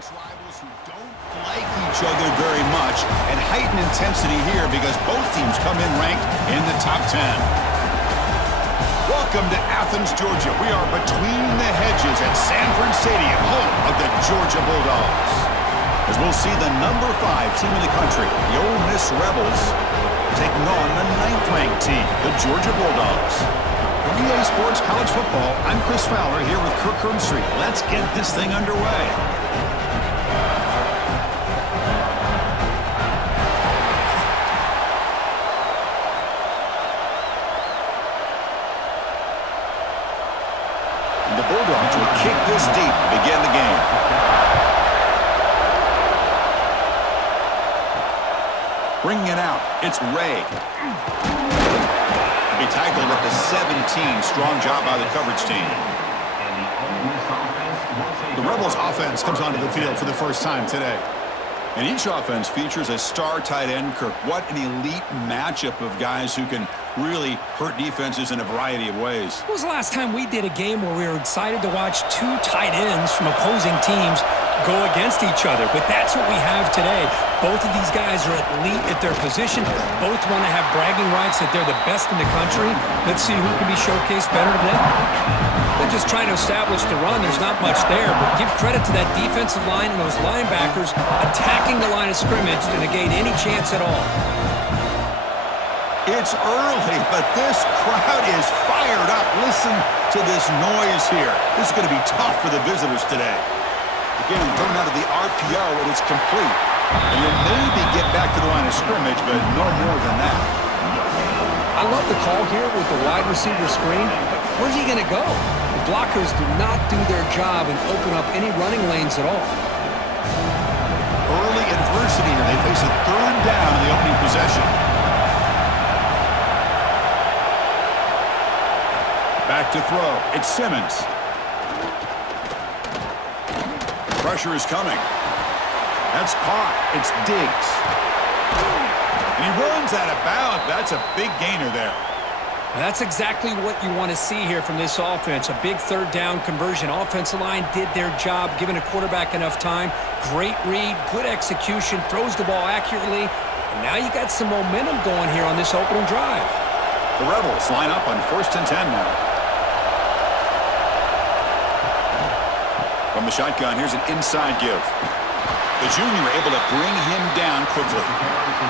conference rivals who don't like each other very much, and heightened intensity here because both teams come in ranked in the top 10. Welcome to Athens, Georgia. We are between the hedges at Sanford Stadium, home of the Georgia Bulldogs. As we'll see the number 5 team in the country, the Ole Miss Rebels, taking on the 9th-ranked team, the Georgia Bulldogs. For EA Sports College Football, I'm Chris Fowler here with Kirk Herbstreit. Let's get this thing underway. And the Bulldogs will kick this deep to begin the game. Bringing it out, it's Ray. Be tackled at the 17. Strong job by the coverage team. The Rebels offense comes onto the field for the first time today. And each offense features a star tight end, Kirk. What an elite matchup of guys who can really hurt defenses in a variety of ways. When was the last time we did a game where we were excited to watch 2 tight ends from opposing teams go against each other? But that's what we have today. Both of these guys are elite at their position. Both want to have bragging rights that they're the best in the country. Let's see who can be showcased better than them. They're just trying to establish the run. There's not much there, but give credit to that defensive line and those linebackers attacking the line of scrimmage to negate any chance at all. It's early, but this crowd is fired up. Listen to this noise here. This is going to be tough for the visitors today. Again, thrown out of the RPO, and it's complete. And you'll maybe get back to the line of scrimmage, but no more than that. I love the call here with the wide receiver screen, but where's he going to go? The blockers do not do their job and open up any running lanes at all. Early adversity here. They face a 3rd down in the opening possession. Back to throw. It's Simmons. Pressure is coming. That's caught. It's Diggs. And he runs out of bounds. That's a big gainer there. That's exactly what you want to see here from this offense. A big 3rd down conversion. Offensive line did their job, giving a quarterback enough time. Great read, good execution, throws the ball accurately. And now you got some momentum going here on this opening drive. The Rebels line up on 1st and 10 now. From the shotgun, here's an inside give. The junior able to bring him down quickly.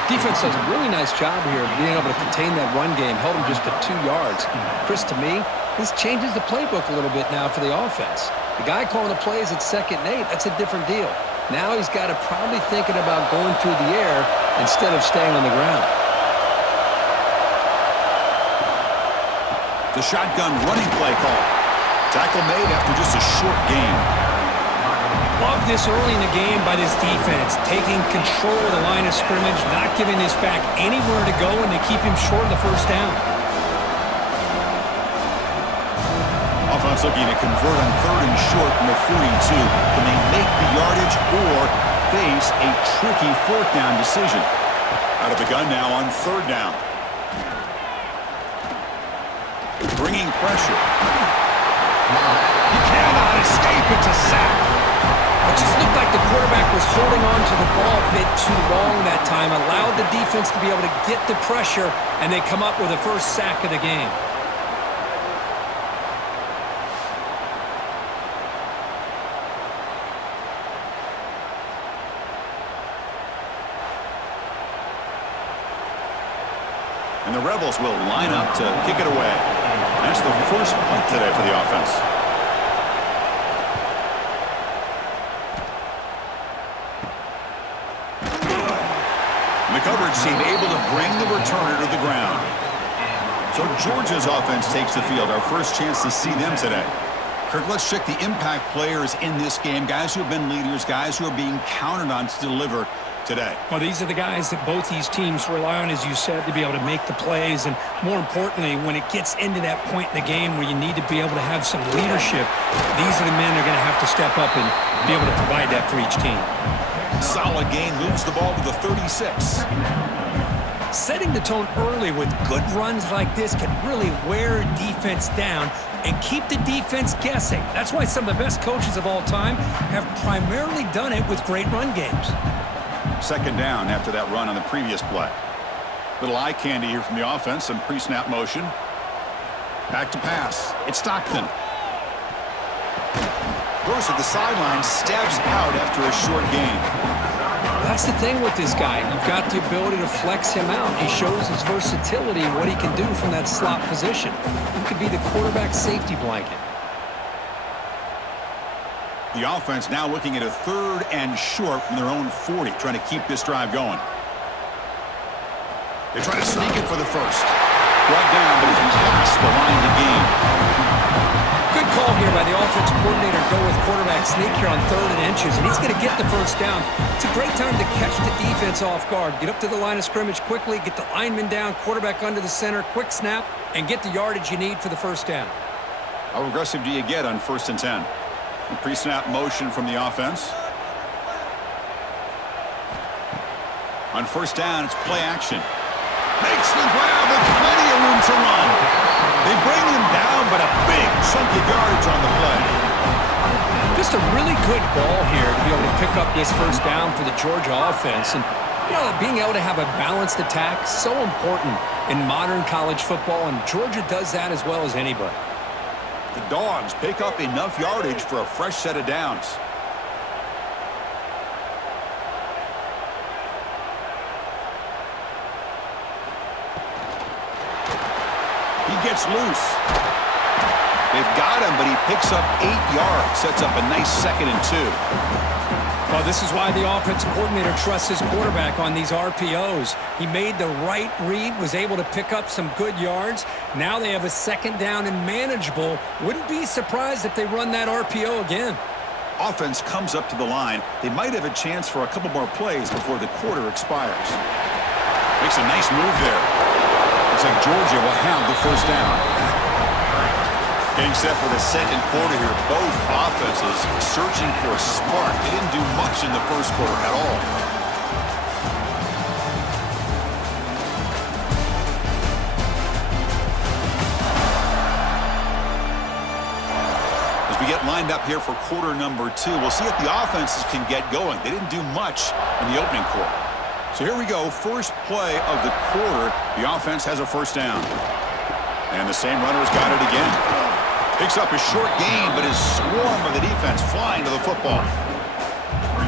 Defense does a really nice job here of being able to contain that run game. Held him just to 2 yards. Chris, to me, this changes the playbook a little bit now for the offense. The guy calling the plays at 2nd and 8, that's a different deal. Now he's got to probably thinking about going through the air instead of staying on the ground. The shotgun running play call. Tackle made after just a short gain. Love this early in the game by this defense, taking control of the line of scrimmage, not giving this back anywhere to go, and they keep him short of the 1st down. Offense looking to convert on 3rd and short from the 42. Can they make the yardage or face a tricky 4th down decision? Out of the gun now on 3rd down. Bringing pressure. You cannot escape. It's a sack. It just looked like the quarterback was holding on to the ball a bit too long that time, allowed the defense to be able to get the pressure, and they come up with the 1st sack of the game. And the Rebels will line up to kick it away. That's the 1st punt today for the offense. The coverage team able to bring the returner to the ground. So Georgia's offense takes the field. Our first chance to see them today. Kirk, let's check the impact players in this game. Guys who have been leaders, guys who are being counted on to deliver today. Well, these are the guys that both these teams rely on, as you said, to be able to make the plays. And more importantly, when it gets into that point in the game where you need to be able to have some leadership, these are the men that are going to have to step up and be able to provide that for each team. Solid gain, moves the ball to the 36. Setting the tone early with good runs like this can really wear defense down and keep the defense guessing. That's why some of the best coaches of all time have primarily done it with great run games. Second down after that run on the previous play. Little eye candy here from the offense, some pre-snap motion. Back to pass. It's Stockton. Goes to the sideline, steps out after a short gain. That's the thing with this guy. You've got the ability to flex him out. He shows his versatility and what he can do from that slot position. He could be the quarterback safety blanket. The offense now looking at a 3rd and short from their own 40, trying to keep this drive going. They try to sneak it for the first. Brought down, but he's past the line to gain. Good call here by the offensive coordinator to go with quarterback sneak here on 3rd and inches, and he's going to get the first down. It's a great time to catch the defense off guard. Get up to the line of scrimmage quickly, get the lineman down, quarterback under the center, quick snap, and get the yardage you need for the first down. How aggressive do you get on 1st and 10? A pre-snap motion from the offense. On 1st down, it's play action. Makes the grab with plenty of room to run. They bring him down, but a big chunk of yardage on the play. Just a really good ball here to be able to pick up this first down for the Georgia offense. And, you know, being able to have a balanced attack, so important in modern college football, and Georgia does that as well as anybody. The Dogs pick up enough yardage for a fresh set of downs. He gets loose. They've got him, but he picks up 8 yards, sets up a nice 2nd and 2. Well, this is why the offensive coordinator trusts his quarterback on these RPOs. He made the right read, was able to pick up some good yards. Now they have a 2nd down and manageable. Wouldn't be surprised if they run that RPO again. Offense comes up to the line. They might have a chance for a couple more plays before the quarter expires. Makes a nice move there. Looks like Georgia will have the first down. Getting set for the second quarter here. Both offenses searching for a spark. They didn't do much in the first quarter at all. As we get lined up here for quarter number 2, we'll see if the offenses can get going. They didn't do much in the opening quarter. So here we go. First play of the quarter. The offense has a first down. And the same runner's got it again. Picks up a short gain, but is swarmed by the defense flying to the football.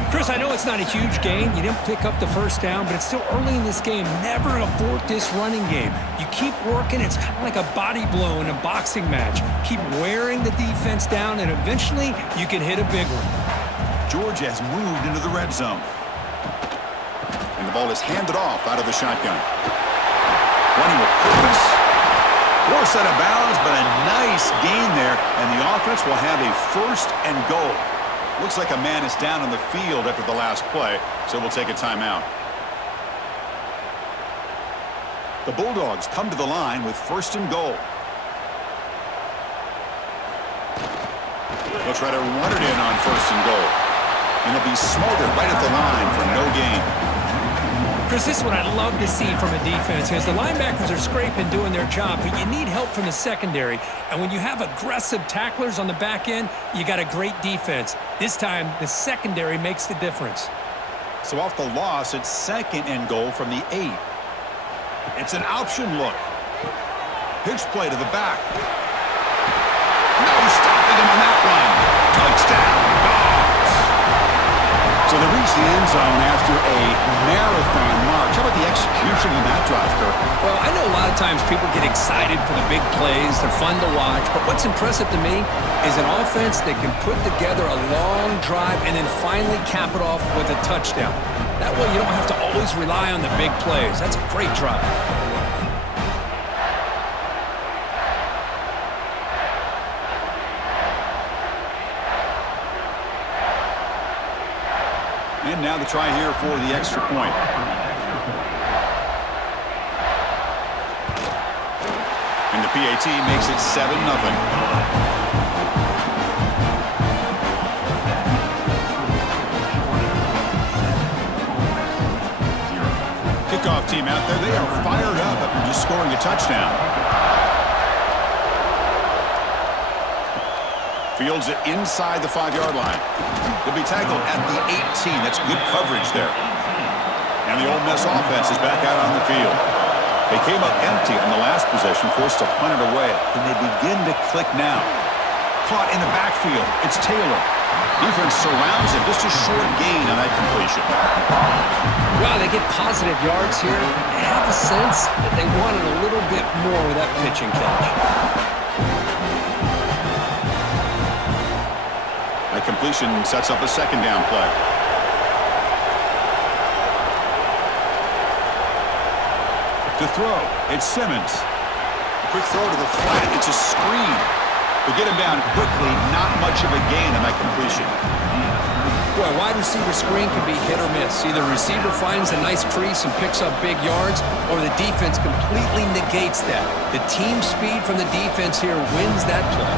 Chris, I know it's not a huge gain. You didn't pick up the first down, but it's still early in this game. Never abort this running game. You keep working. It's kind of like a body blow in a boxing match. Keep wearing the defense down, and eventually you can hit a big one. Georgia has moved into the red zone. And the ball is handed off out of the shotgun. Running with purpose. Forced out of bounds, but a nice gain there, and the offense will have a 1st and goal. Looks like a man is down on the field after the last play, so we'll take a timeout. The Bulldogs come to the line with 1st and goal. They'll try to run it in on 1st and goal. And it'll be smothered right at the line for no gain. Chris, this is what I love to see from a defense, is the linebackers are scraping, doing their job, but you need help from the secondary. And when you have aggressive tacklers on the back end, you got a great defense. This time, the secondary makes the difference. So off the loss, it's 2nd and goal from the 8. It's an option look. Pitch play to the back. No stopping him on that one. Touchdown, Dogs. So they reach the end zone after a marathon march. How about the execution in that drive, Kirk? Well, I know a lot of times people get excited for the big plays. They're fun to watch. But what's impressive to me is an offense that can put together a long drive and then finally cap it off with a touchdown. That way you don't have to always rely on the big plays. That's a great drive. And now the try here for the extra point. And the PAT makes it 7-0. Kickoff kickoff team out there, they are fired up after just scoring a touchdown. Fields it inside the 5-yard line. He'll be tackled at the 18. That's good coverage there. And the Ole Miss offense is back out on the field. They came up empty on the last possession, forced to punt it away. And they begin to click now. Caught in the backfield. It's Taylor. Defense surrounds him. Just a short gain on that completion. Wow, they get positive yards here. I have a sense that they wanted a little bit more with that pitch and catch. That completion sets up a second down play. To throw, it's Simmons. Quick throw to the flat. It's a screen. They get him down quickly. Not much of a gain on that completion. Boy, wide receiver screen can be hit or miss. Either receiver finds a nice crease and picks up big yards, or the defense completely negates that. The team speed from the defense here wins that play.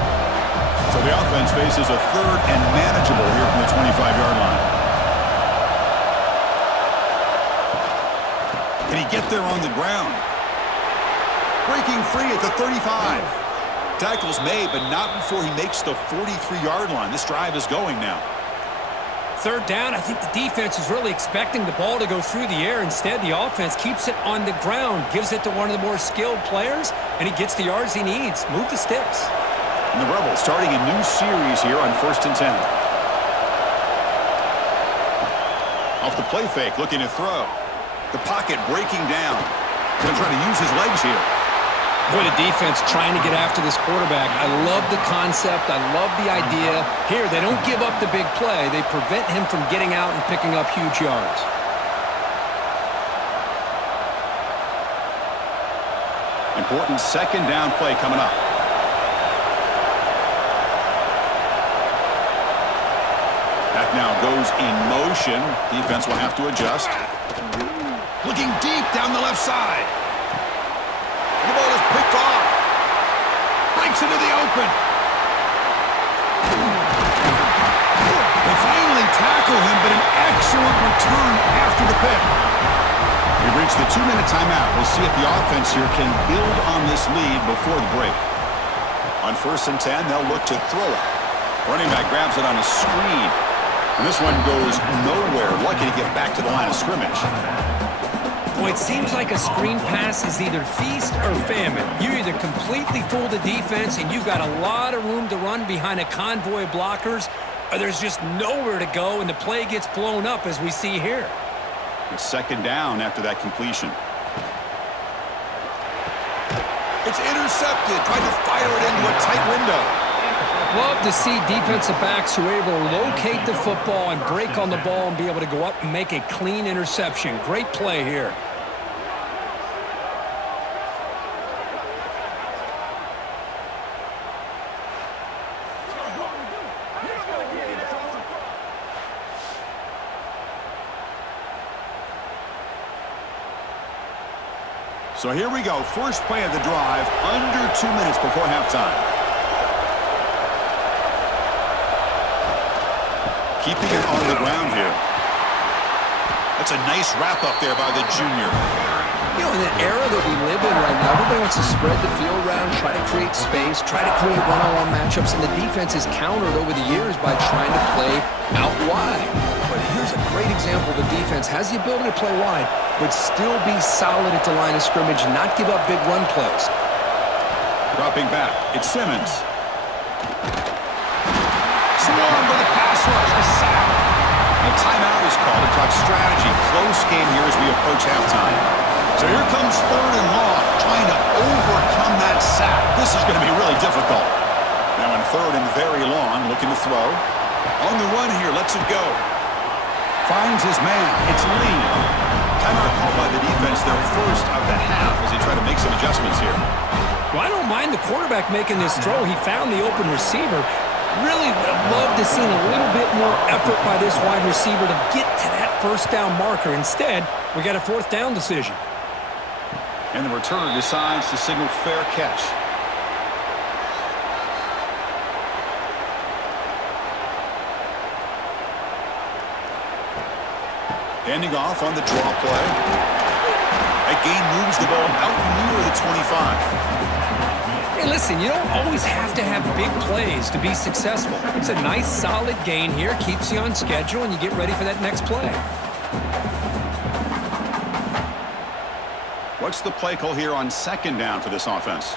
So the offense faces a third and manageable here from the 25-yard line. Can he get there on the ground? Breaking free at the 35. Tackle's made, but not before he makes the 43-yard line. This drive is going now. Third down, I think the defense is really expecting the ball to go through the air. Instead, the offense keeps it on the ground, gives it to one of the more skilled players, and he gets the yards he needs. Move the sticks. And the Rebels starting a new series here on 1st and 10. Off the play fake, looking to throw. The pocket breaking down. Going to try to use his legs here. Boy, the defense trying to get after this quarterback. I love the concept. I love the idea. Here, they don't give up the big play. They prevent him from getting out and picking up huge yards. Important second down play coming up. That now goes in motion. Defense will have to adjust. Looking deep down the left side. The ball is picked off. Breaks into the open. They finally tackle him, but an excellent return after the pick. We've reached the 2-minute timeout. We'll see if the offense here can build on this lead before the break. On 1st and 10, they'll look to throw it. Running back grabs it on a screen. And this one goes nowhere. Lucky to get back to the line of scrimmage. Boy, it seems like a screen pass is either feast or famine. You either completely fool the defense and you've got a lot of room to run behind a convoy of blockers, or there's just nowhere to go and the play gets blown up as we see here. It's second down after that completion. It's intercepted. Tried to fire it into a tight window. Love to see defensive backs who are able to locate the football and break on the ball and be able to go up and make a clean interception. Great play here. So here we go. First play of the drive, under 2 minutes before halftime. Keeping it on the ground here. That's a nice wrap up there by the junior. You know, in the era that we live in right now, everybody wants to spread the field around, try to create space, try to create one-on-one matchups, and the defense is countered over the years by trying to play out wide. But here's a great example. The defense has the ability to play wide, but still be solid at the line of scrimmage and not give up big run plays. Dropping back, it's Simmons. Swarmed by the pass rush, a sack. A timeout is called to talk strategy. Close game here as we approach halftime. So here comes third and long, trying to overcome that sack. This is going to be really difficult. Now in third and very long, looking to throw. On the run here, lets it go. Finds his man. It's Lee. Timeout called by the defense, their first of the half, as they try to make some adjustments here. Well, I don't mind the quarterback making this throw. He found the open receiver. Really would have loved to seen a little bit more effort by this wide receiver to get to that first down marker. Instead, we got a fourth down decision. And the returner decides to signal fair catch. Handing off on the draw play. That gain moves the ball out near the 25. Hey, listen, you don't always have to have big plays to be successful. It's a nice, solid gain here. Keeps you on schedule, and you get ready for that next play. What's the play call here on second down for this offense?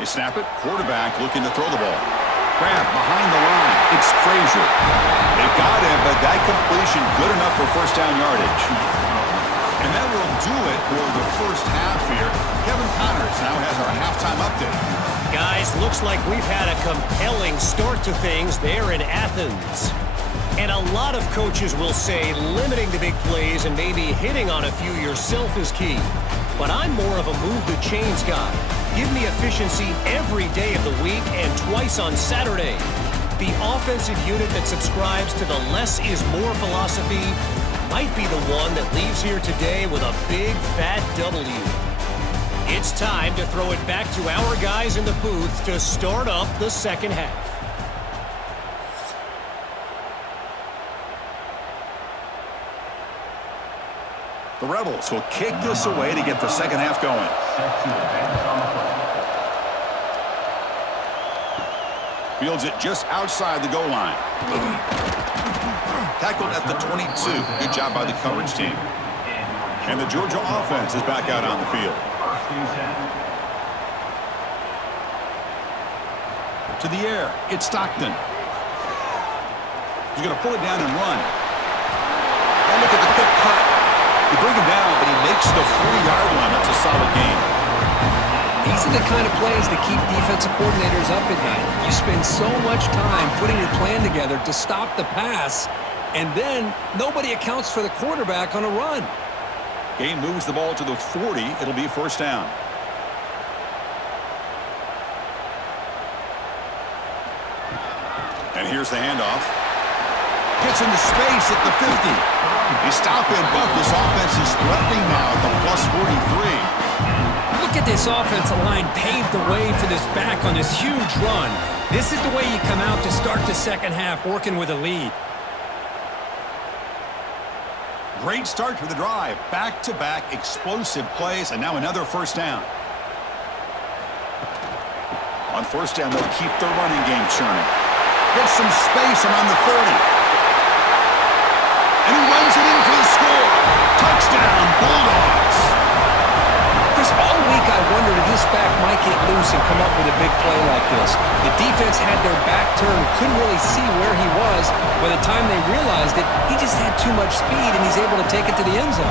They snap it. Quarterback looking to throw the ball. Grab behind the line. It's Frazier. They've got him, but that completion good enough for first down yardage. And that will do it for the first half here. Kevin Connors now has our halftime update. Guys, looks like we've had a compelling start to things there in Athens. And a lot of coaches will say limiting the big plays and maybe hitting on a few yourself is key. But I'm more of a move the chains guy. Give me efficiency every day of the week and twice on Saturday. The offensive unit that subscribes to the less is more philosophy might be the one that leaves here today with a big fat W. It's time to throw it back to our guys in the booth to start up the second half. The Rebels will kick this away to get the second half going. Fields it just outside the goal line. Tackled at the 22. Good job by the coverage team. And the Georgia offense is back out on the field. To the air, it's Stockton. He's going to pull it down and run. And look at the quick cut. They bring him down, but he makes the 40-yard line. That's a solid game. These are the kind of plays that keep defensive coordinators up at night. You spend so much time putting your plan together to stop the pass, and then nobody accounts for the quarterback on a run. Game moves the ball to the 40. It'll be first down. And here's the handoff. Gets into space at the 50. They stop him, but this offense is threatening now at the plus 43. Look at this offensive line pave the way for this back on this huge run. This is the way you come out to start the second half, working with a lead. Great start to the drive. Back-to-back explosive plays, and now another first down. On first down, they'll keep their running game churning. Gets some space around the 30. And he runs it in for the score. Touchdown, Bulldogs. Chris, all week I wondered if this back might get loose and come up with a big play like this. The defense had their back turned, couldn't really see where he was. By the time they realized it, he just had too much speed, and he's able to take it to the end zone.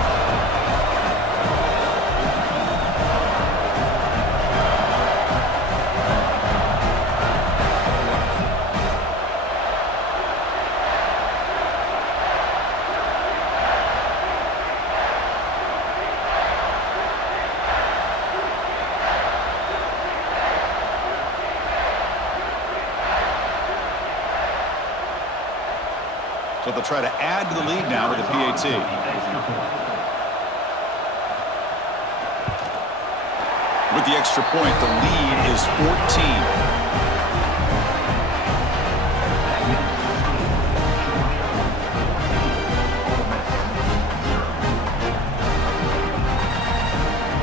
So they'll try to add to the lead now with the PAT. With the extra point, the lead is 14.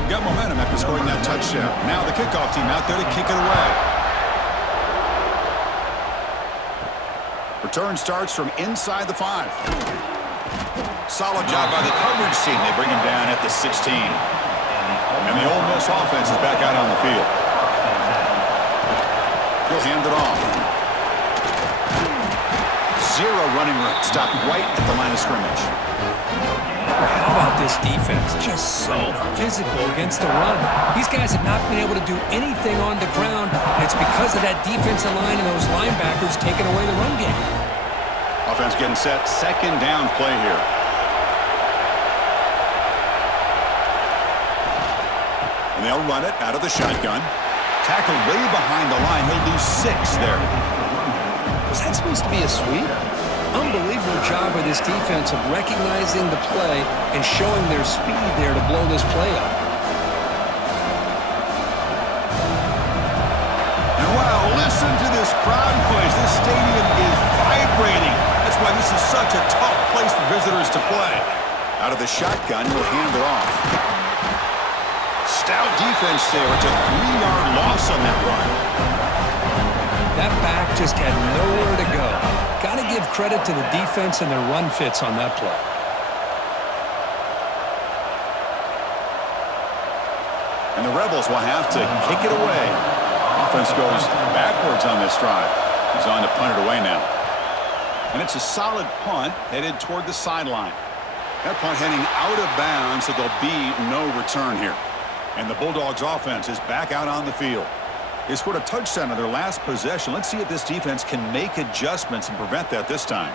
Got momentum after scoring that touchdown. Now the kickoff team out there to kick it away. Return starts from inside the 5. Solid job by the coverage team. They bring him down at the 16. And the Ole Miss offense is back out on the field. He'll hand it off. Zero running room. Stopped right at the line of scrimmage. How about this defense? Just so physical against the run. These guys have not been able to do anything on the ground, and it's because of that defensive line and those linebackers taking away the run game. Offense getting set. Second down play here. And they'll run it out of the shotgun. Tackled way behind the line. He'll lose 6 there. Was that supposed to be a sweep? Unbelievable job by this defense of recognizing the play and showing their speed there to blow this play up. And wow, listen crowd noise. This stadium is vibrating. That's why this is such a tough place for visitors to play. Out of the shotgun, he'll hand it off. Stout defense there. It's a 3-yard loss on that run. That back just had nowhere to go. Got to give credit to the defense and their run fits on that play. And the Rebels will have to kick it away. Offense goes backwards on this drive. He's on to punt it away now. And it's a solid punt headed toward the sideline. That punt heading out of bounds, so there'll be no return here. And the Bulldogs offense is back out on the field. They scored a touchdown on their last possession. Let's see if this defense can make adjustments and prevent that this time.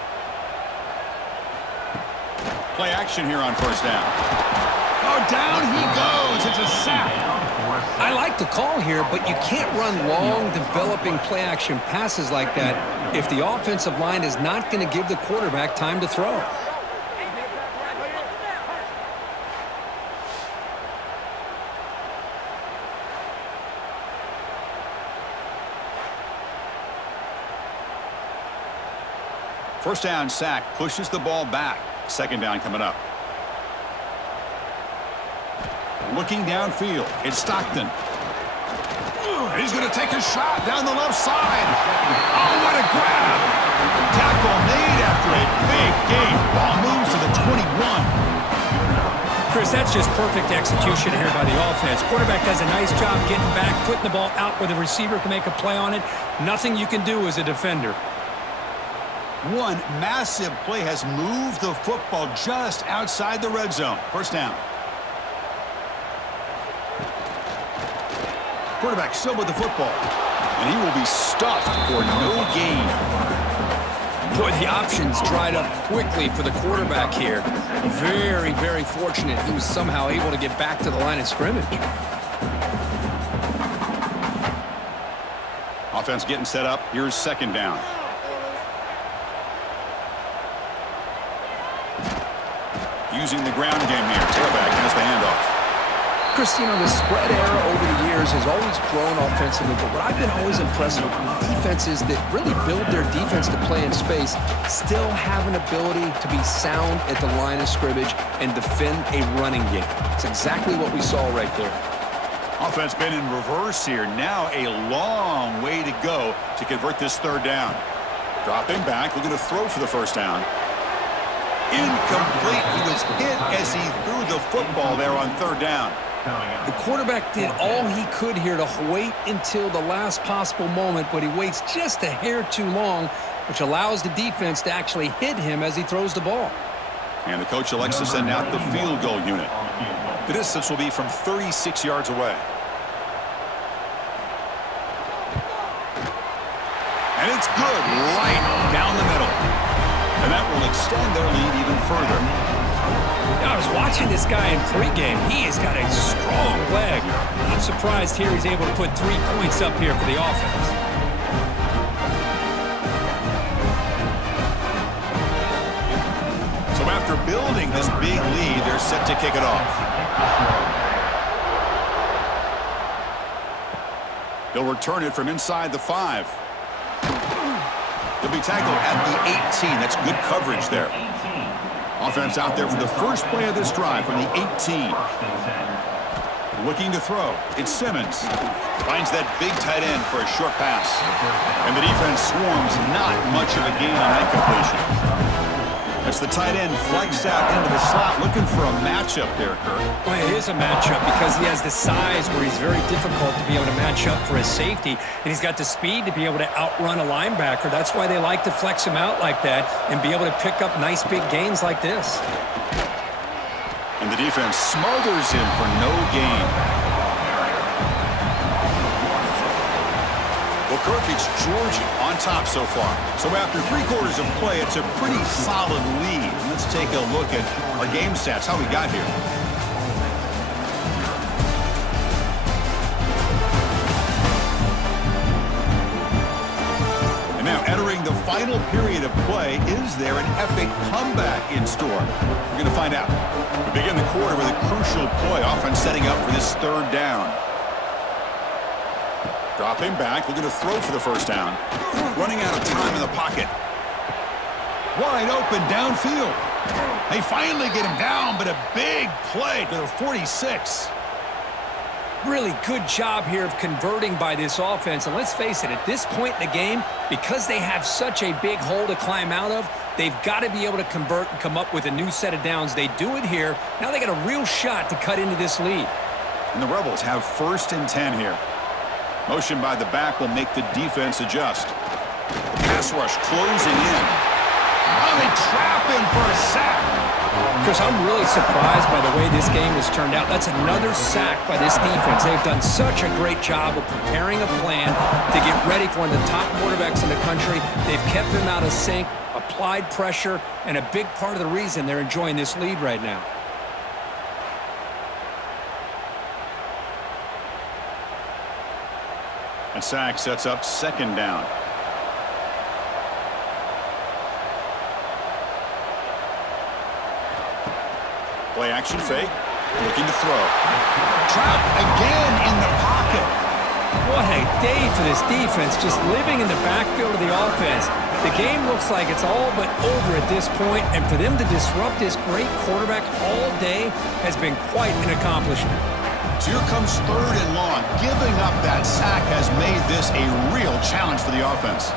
Play action here on first down. Oh, down he goes. It's a sack. I like the call here, but you can't run long, developing play-action passes like that if the offensive line is not going to give the quarterback time to throw. First down sack pushes the ball back. Second down coming up. Looking downfield, it's Stockton. He's going to take a shot down the left side. Oh, what a grab. Tackle made after a big gain. Ball moves to the 21. Chris, that's just perfect execution here by the offense. Quarterback does a nice job getting back, putting the ball out where the receiver can make a play on it. Nothing you can do as a defender. One massive play has moved the football just outside the red zone. First down. Quarterback still with the football. And he will be stuffed for no gain. Boy, the options dried up quickly for the quarterback here. Very, very fortunate he was somehow able to get back to the line of scrimmage. Offense getting set up. Here's second down. Using the ground game here. Tailback has the handoff. Chris, you know, the spread era over the years has always grown offensively, but what I've been always impressed with defenses that really build their defense to play in space still have an ability to be sound at the line of scrimmage and defend a running game. It's exactly what we saw right there. Offense been in reverse here. Now a long way to go to convert this third down. Dropping back, looking to throw for the first down. Incomplete. He was hit as he threw the football there on third down. The quarterback did all he could here to wait until the last possible moment, but he waits just a hair too long, which allows the defense to actually hit him as he throws the ball. And the coach elects to send out the field goal unit. The distance will be from 36 yards away. And it's good right down the middle. And that will extend their lead even further. I was watching this guy in pregame. He has got a strong leg. I'm surprised here he's able to put 3 points up here for the offense. So after building this big lead, they're set to kick it off. They'll return it from inside the 5. They'll be tackled at the 18. That's good coverage there. Offense out there for the first play of this drive from the 18. Looking to throw. It's Simmons. Finds that big tight end for a short pass. And the defense swarms. Not much of a gain on that completion. As the tight end flex out into the slot, looking for a matchup there, Kurt. Well, it is a matchup because he has the size where he's very difficult to be able to match up for his safety, and he's got the speed to be able to outrun a linebacker. That's why they like to flex him out like that and be able to pick up nice big gains like this. And the defense smothers him for no gain. Well, Kirk, it's Georgia on top so far. So after 3/4 of play, it's a pretty solid lead. Let's take a look at our game stats, how we got here. And now entering the final period of play, is there an epic comeback in store? We're going to find out. We begin the quarter with a crucial play, offense setting up for this third down. Dropping back, looking to throw for the first down. Running out of time in the pocket. Wide open downfield. They finally get him down, but a big play to the 46. Really good job here of converting by this offense. And let's face it, at this point in the game, because they have such a big hole to climb out of, they've got to be able to convert and come up with a new set of downs. They do it here. Now they got a real shot to cut into this lead. And the Rebels have 1st and 10 here. Motion by the back will make the defense adjust. The pass rush closing in. Oh, they trap him for a sack. Chris, I'm really surprised by the way this game has turned out. That's another sack by this defense. They've done such a great job of preparing a plan to get ready for one of the top quarterbacks in the country. They've kept him out of sync, applied pressure, and a big part of the reason they're enjoying this lead right now. A sack sets up 2nd down. Play action fake. Looking to throw. Trapped again in the pocket. What a day for this defense, just living in the backfield of the offense. The game looks like it's all but over at this point, and for them to disrupt this great quarterback all day has been quite an accomplishment. So here comes 3rd and long. Giving up that sack has made this a real challenge for the offense.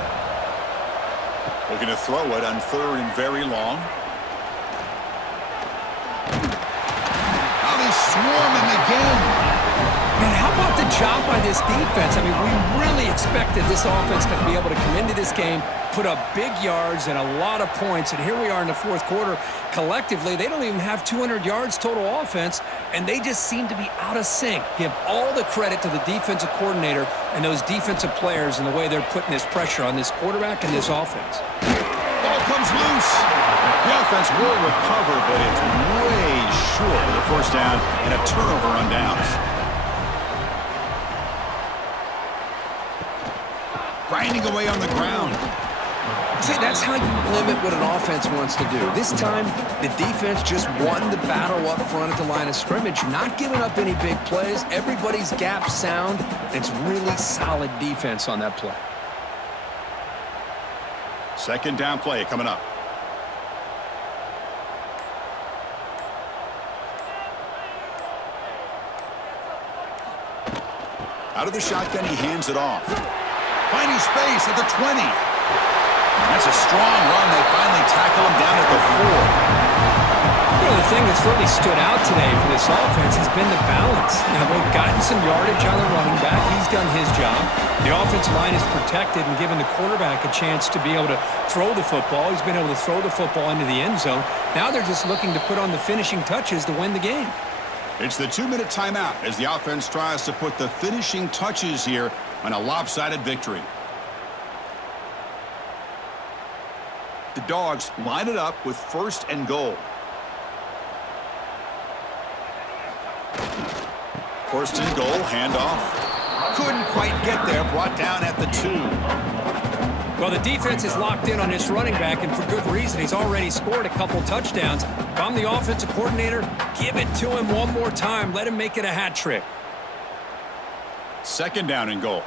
Looking to throw it on 3rd and very long. Now they swarm him again. Man, how about the job by this defense? I mean, we really expected this offense to be able to come into this game, put up big yards and a lot of points, and here we are in the 4th quarter. Collectively, they don't even have 200 yards total offense, and they just seem to be out of sync. Give all the credit to the defensive coordinator and those defensive players and the way they're putting this pressure on this quarterback and this offense. Ball comes loose. The offense will recover, but it's way short of the 1st down and a turnover on downs. Grinding away on the ground. See, that's how you limit what an offense wants to do. This time, the defense just won the battle up front at the line of scrimmage, not giving up any big plays. Everybody's gap sound. It's really solid defense on that play. 2nd down play coming up. Out of the shotgun, he hands it off. Finding space at the 20. That's a strong run. They finally tackle him down at the 4. You know, the thing that's really stood out today for this offense has been the balance. You know, they've gotten some yardage on the running back. He's done his job. The offensive line is protected and given the quarterback a chance to be able to throw the football. He's been able to throw the football into the end zone. Now they're just looking to put on the finishing touches to win the game. It's the 2-minute timeout as the offense tries to put the finishing touches here on a lopsided victory. The Dogs line it up with 1st and goal. 1st and goal, handoff. Couldn't quite get there, brought down at the 2. Well, the defense is locked in on this running back, and for good reason. He's already scored a couple touchdowns. If I'm the offensive coordinator, give it to him one more time. Let him make it a hat trick. 2nd down and goal.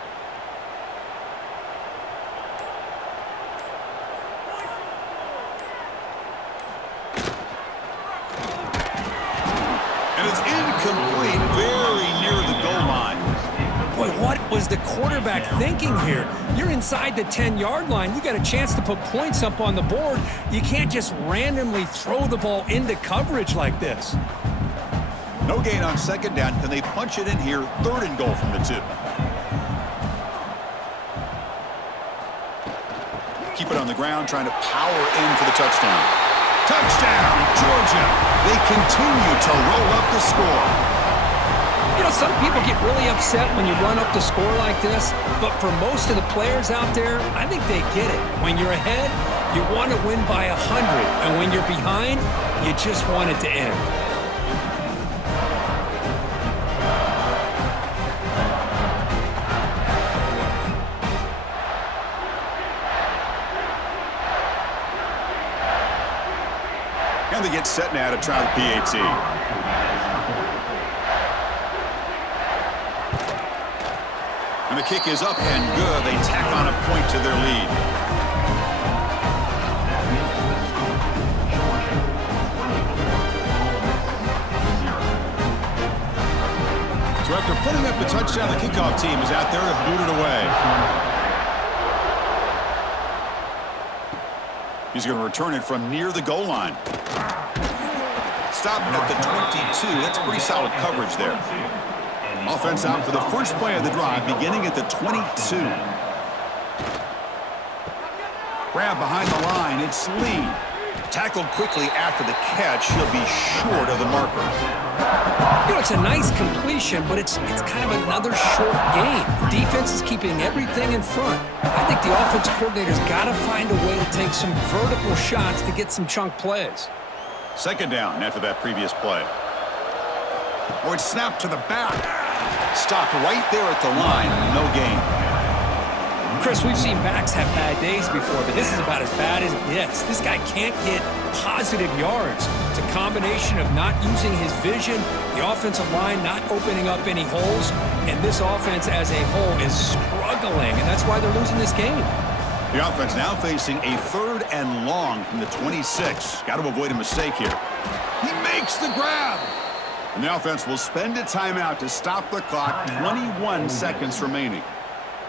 And it's incomplete, very near the goal line. Boy, what was the quarterback thinking here? You're inside the 10-yard line. You got a chance to put points up on the board. You can't just randomly throw the ball into coverage like this. No gain on 2nd down. Can they punch it in here? 3rd and goal from the 2. Keep it on the ground, trying to power in for the touchdown. Touchdown, Georgia. They continue to roll up the score. You know, some people get really upset when you run up the score like this, but for most of the players out there, I think they get it. When you're ahead, you want to win by 100, and when you're behind, you just want it to end. And they get set now to try the PAT. And And the kick is up and good. They tack on a point to their lead. So after putting up the touchdown, the kickoff team is out there to boot it away. He's going to return it from near the goal line. Stop at the 22. That's pretty solid coverage there. Offense out for the first play of the drive, beginning at the 22. Grab behind the line. It's Lee. Tackled quickly after the catch. He'll be short of the marker. You know, it's a nice completion, but it's kind of another short game. The defense is keeping everything in front. I think the offensive coordinator's got to find a way to take some vertical shots to get some chunk plays. Second down after that previous play. Oh, it's snapped to the back. Stopped right there at the line. No gain. Chris, we've seen backs have bad days before, but this is about as bad as it gets. This guy can't get positive yards. It's a combination of not using his vision, the offensive line not opening up any holes, and this offense as a whole is struggling, and that's why they're losing this game. The offense now facing a 3rd and long from the 26. Got to avoid a mistake here. He makes the grab. And the offense will spend a timeout to stop the clock. 21 seconds remaining.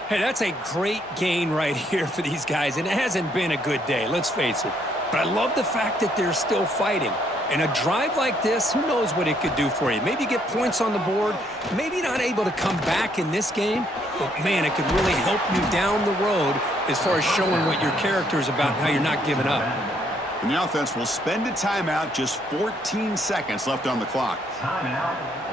Hey, that's a great gain right here for these guys, and it hasn't been a good day, let's face it. But I love the fact that they're still fighting. And a drive like this, who knows what it could do for you. Maybe get points on the board, maybe not able to come back in this game, but, man, it could really help you down the road as far as showing what your character is about and how you're not giving up. And the offense will spend a timeout, just 14 seconds left on the clock.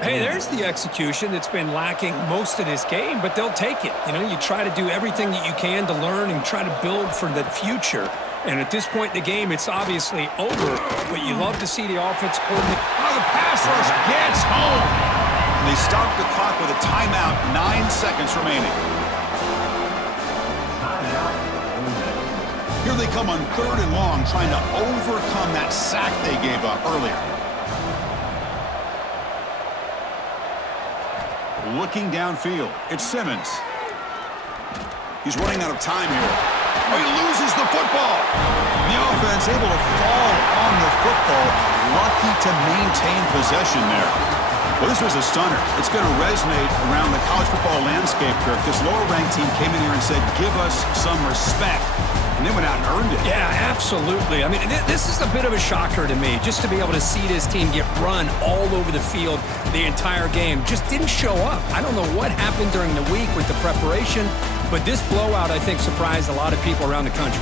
Hey, there's the execution that's been lacking most of this game, but they'll take it. You know, you try to do everything that you can to learn and try to build for the future. And at this point in the game, it's obviously over, but you love to see the offense coordinator. Oh, the pass rush gets home. And they stop the clock with a timeout, 9 seconds remaining. Here they come on 3rd and long, trying to overcome that sack they gave up earlier. Looking downfield, it's Simmons. He's running out of time here. Oh, he loses the football. The offense able to fall on the football. Lucky to maintain possession there. Well, this was a stunner. It's going to resonate around the college football landscape here. This lower-ranked team came in here and said, give us some respect. And they went out and earned it. Yeah, absolutely. I mean, this is a bit of a shocker to me, just to be able to see this team get run all over the field the entire game. Just didn't show up. I don't know what happened during the week with the preparation, but this blowout, I think, surprised a lot of people around the country.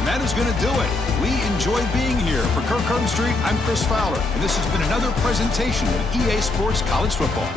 And that is going to do it. We enjoyed being here. For Kirk Street, I'm Chris Fowler, and this has been another presentation of EA Sports College Football.